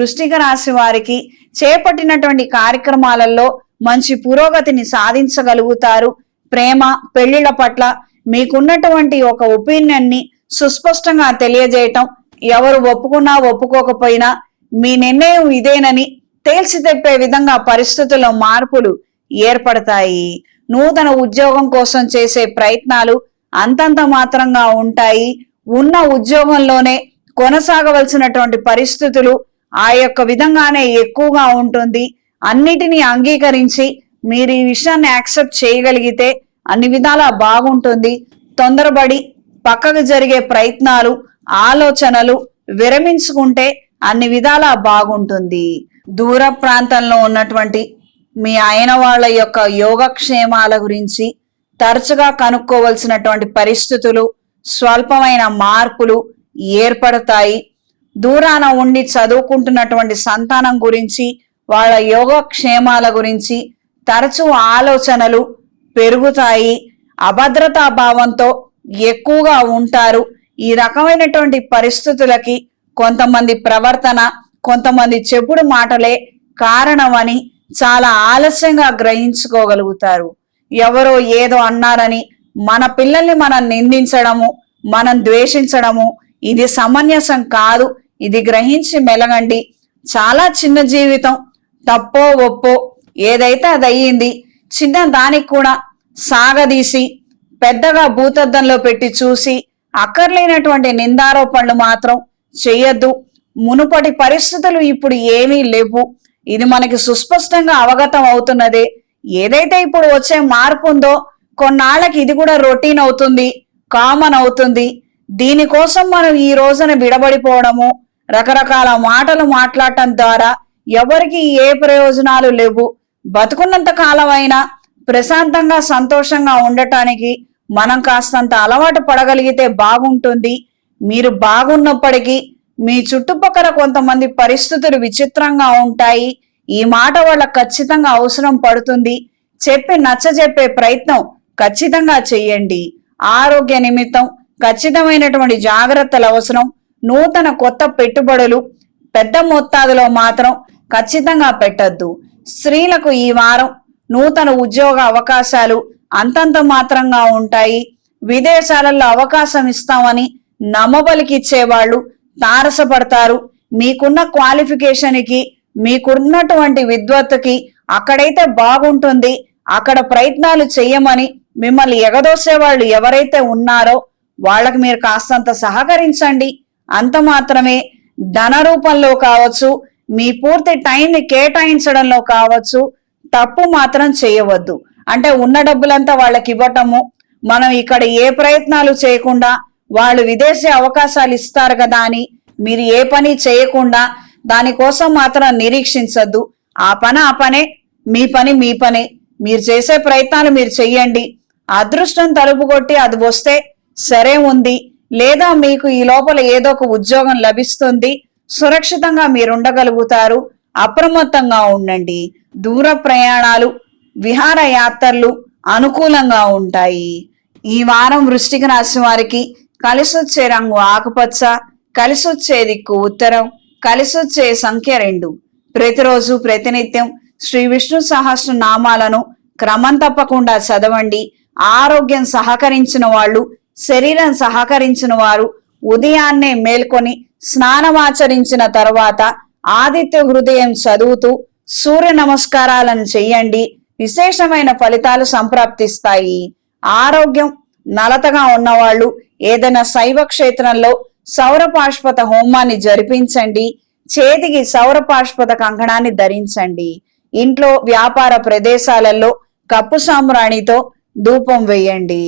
వృశ్చిక రాశి వారికి చేపట్టినటువంటి కార్యక్రమాలలో మంచి పురోగతిని సాధించగలుగుతారు. ప్రేమ పెళ్లిళ్ల పట్ల మీకున్నటువంటి ఒక ఒపీనియన్ ని సుస్పష్టంగా తెలియజేయటం, ఎవరు ఒప్పుకున్నా ఒప్పుకోకపోయినా మీ నిర్ణయం ఇదేనని తేల్చి తెప్పే విధంగా పరిస్థితుల్లో మార్పులు ఏర్పడతాయి. నూతన ఉద్యోగం కోసం చేసే ప్రయత్నాలు అంతంత మాత్రంగా ఉంటాయి. ఉన్న ఉద్యోగంలోనే కొనసాగవలసినటువంటి పరిస్థితులు ఆ యొక్క విధంగానే ఎక్కువగా ఉంటుంది. అన్నిటినీ అంగీకరించి మీరు ఈ విషయాన్ని యాక్సెప్ట్ చేయగలిగితే అన్ని విధాలా బాగుంటుంది. తొందరపడి పక్కకు జరిగే ప్రయత్నాలు ఆలోచనలు విరమించుకుంటే అన్ని విధాలా బాగుంటుంది. దూర ప్రాంతంలో ఉన్నటువంటి మీ అయిన వాళ్ళ యొక్క యోగక్షేమాల గురించి తరచుగా కనుక్కోవలసినటువంటి పరిస్థితులు, స్వల్పమైన మార్పులు ఏర్పడతాయి. దూరాన ఉండి చదువుకుంటున్నటువంటి సంతానం గురించి వాళ్ళ యోగక్షేమాల గురించి తరచూ ఆలోచనలు పెరుగుతాయి. అభద్రతా భావంతో ఎక్కువగా ఉంటారు. ఈ రకమైనటువంటి పరిస్థితులకి కొంతమంది ప్రవర్తన, కొంతమంది చెప్పుడు మాటలే కారణమని చాలా ఆలస్యంగా గ్రహించుకోగలుగుతారు. ఎవరో ఏదో అన్నారని మన పిల్లల్ని మనం నిందించడము, మనం ద్వేషించడము ఇది సమంజసం కాదు. ఇది గ్రహించి మెలగండి. చాలా చిన్న జీవితం, తప్పో ఒప్పో ఏదైతే అది అయ్యింది. చిన్న దానికి కూడా సాగదీసి పెద్దగా భూతద్దంలో పెట్టి చూసి అక్కర్లేనటువంటి నిందారోపణలు మాత్రం చెయ్యొద్దు. మునుపటి పరిస్థితులు ఇప్పుడు ఏమీ లేవు. ఇది మనకి సుస్పష్టంగా అవగతం అవుతున్నదే. ఏదైతే ఇప్పుడు వచ్చే మార్పు ఉందో కొన్నాళ్ళకి ఇది కూడా రొటీన్ అవుతుంది, కామన్ అవుతుంది. దీనికోసం మనం ఈ రోజున విడబడిపోవడము, రకరకాల మాటలు మాట్లాడటం ద్వారా ఎవరికి ఏ ప్రయోజనాలు లేవు. బతుకున్నంత కాలం అయినా ప్రశాంతంగా సంతోషంగా ఉండటానికి మనం కాస్తంత అలవాటు పడగలిగితే బాగుంటుంది. మీరు బాగున్నప్పటికీ మీ చుట్టుపక్కల కొంతమంది పరిస్థితులు విచిత్రంగా ఉంటాయి. ఈ మాట వాళ్ళకి ఖచ్చితంగా అవసరం పడుతుంది. చెప్పి నచ్చజెప్పే ప్రయత్నం ఖచ్చితంగా చెయ్యండి. ఆరోగ్య నిమిత్తం ఖచ్చితమైనటువంటి జాగ్రత్తలు అవసరం. నూతన కొత్త పెట్టుబడులు పెద్ద మొత్తాదులో మాత్రం ఖచ్చితంగా పెట్టద్దు. స్త్రీలకు ఈ వారం నూతన ఉద్యోగ అవకాశాలు అంతంత మాత్రంగా ఉంటాయి. విదేశాలలో అవకాశం ఇస్తామని నమ్మబలికిచ్చేవాళ్ళు తారసపడతారు. మీకున్న క్వాలిఫికేషన్కి, మీకున్నటువంటి విద్వత్తుకి అక్కడైతే బాగుంటుంది, అక్కడ ప్రయత్నాలు చెయ్యమని మిమ్మల్ని ఎగదోసే వాళ్ళు ఎవరైతే ఉన్నారో వాళ్ళకి మీరు కాస్తంత సహకరించండి. అంత మాత్రమే. ధన రూపంలో కావచ్చు, మీ పూర్తి టైంని కేటాయించడంలో కావచ్చు, తప్పు మాత్రం చేయవద్దు. అంటే ఉన్న డబ్బులంతా వాళ్ళకి ఇవ్వటము, మనం ఇక్కడ ఏ ప్రయత్నాలు చేయకుండా వాళ్ళు విదేశీ అవకాశాలు ఇస్తారు కదా అని మీరు ఏ పని చేయకుండా దానికోసం మాత్రం నిరీక్షించద్దు. ఆ పనే, మీ పని మీ పనే. మీరు చేసే ప్రయత్నాలు మీరు చెయ్యండి. అదృష్టం తలుపు కొట్టి అది వస్తే సరే ఉంది, లేదా మీకు ఈ లోపల ఏదో ఒక ఉద్యోగం లభిస్తుంది. సురక్షితంగా మీరు ఉండగలుగుతారు. అప్రమత్తంగా ఉండండి. దూర ప్రయాణాలు, విహారయాత్రలు అనుకూలంగా ఉంటాయి. ఈ వారం వృశ్చిక రాశి వారికి కలిసొచ్చే రంగు ఆకుపచ్చ, కలిసొచ్చే దిక్కు ఉత్తరం, కలిసొచ్చే సంఖ్య 2. ప్రతిరోజు ప్రతినిత్యం శ్రీ విష్ణు సహస్ర నామాలను క్రమం తప్పకుండా చదవండి. ఆరోగ్యం సహకరించిన వాళ్ళు, శరీరం సహకరించిన వారు ఉదయాన్నే మేల్కొని స్నానమాచరించిన తర్వాత ఆదిత్య హృదయం చదువుతూ సూర్య నమస్కారాలను చెయ్యండి. విశేషమైన ఫలితాలు సంప్రాప్తిస్తాయి. ఆరోగ్యం నలతగా ఉన్నవాళ్ళు ఏదైనా శైవ క్షేత్రంలో సౌరపాష్పత హోమాన్ని జరిపించండి. చేతికి సౌరపాష్పత కంకణాన్ని ధరించండి. ఇంట్లో వ్యాపార ప్రదేశాలలో కప్పు సాంబ్రాణితో ధూపం వేయండి.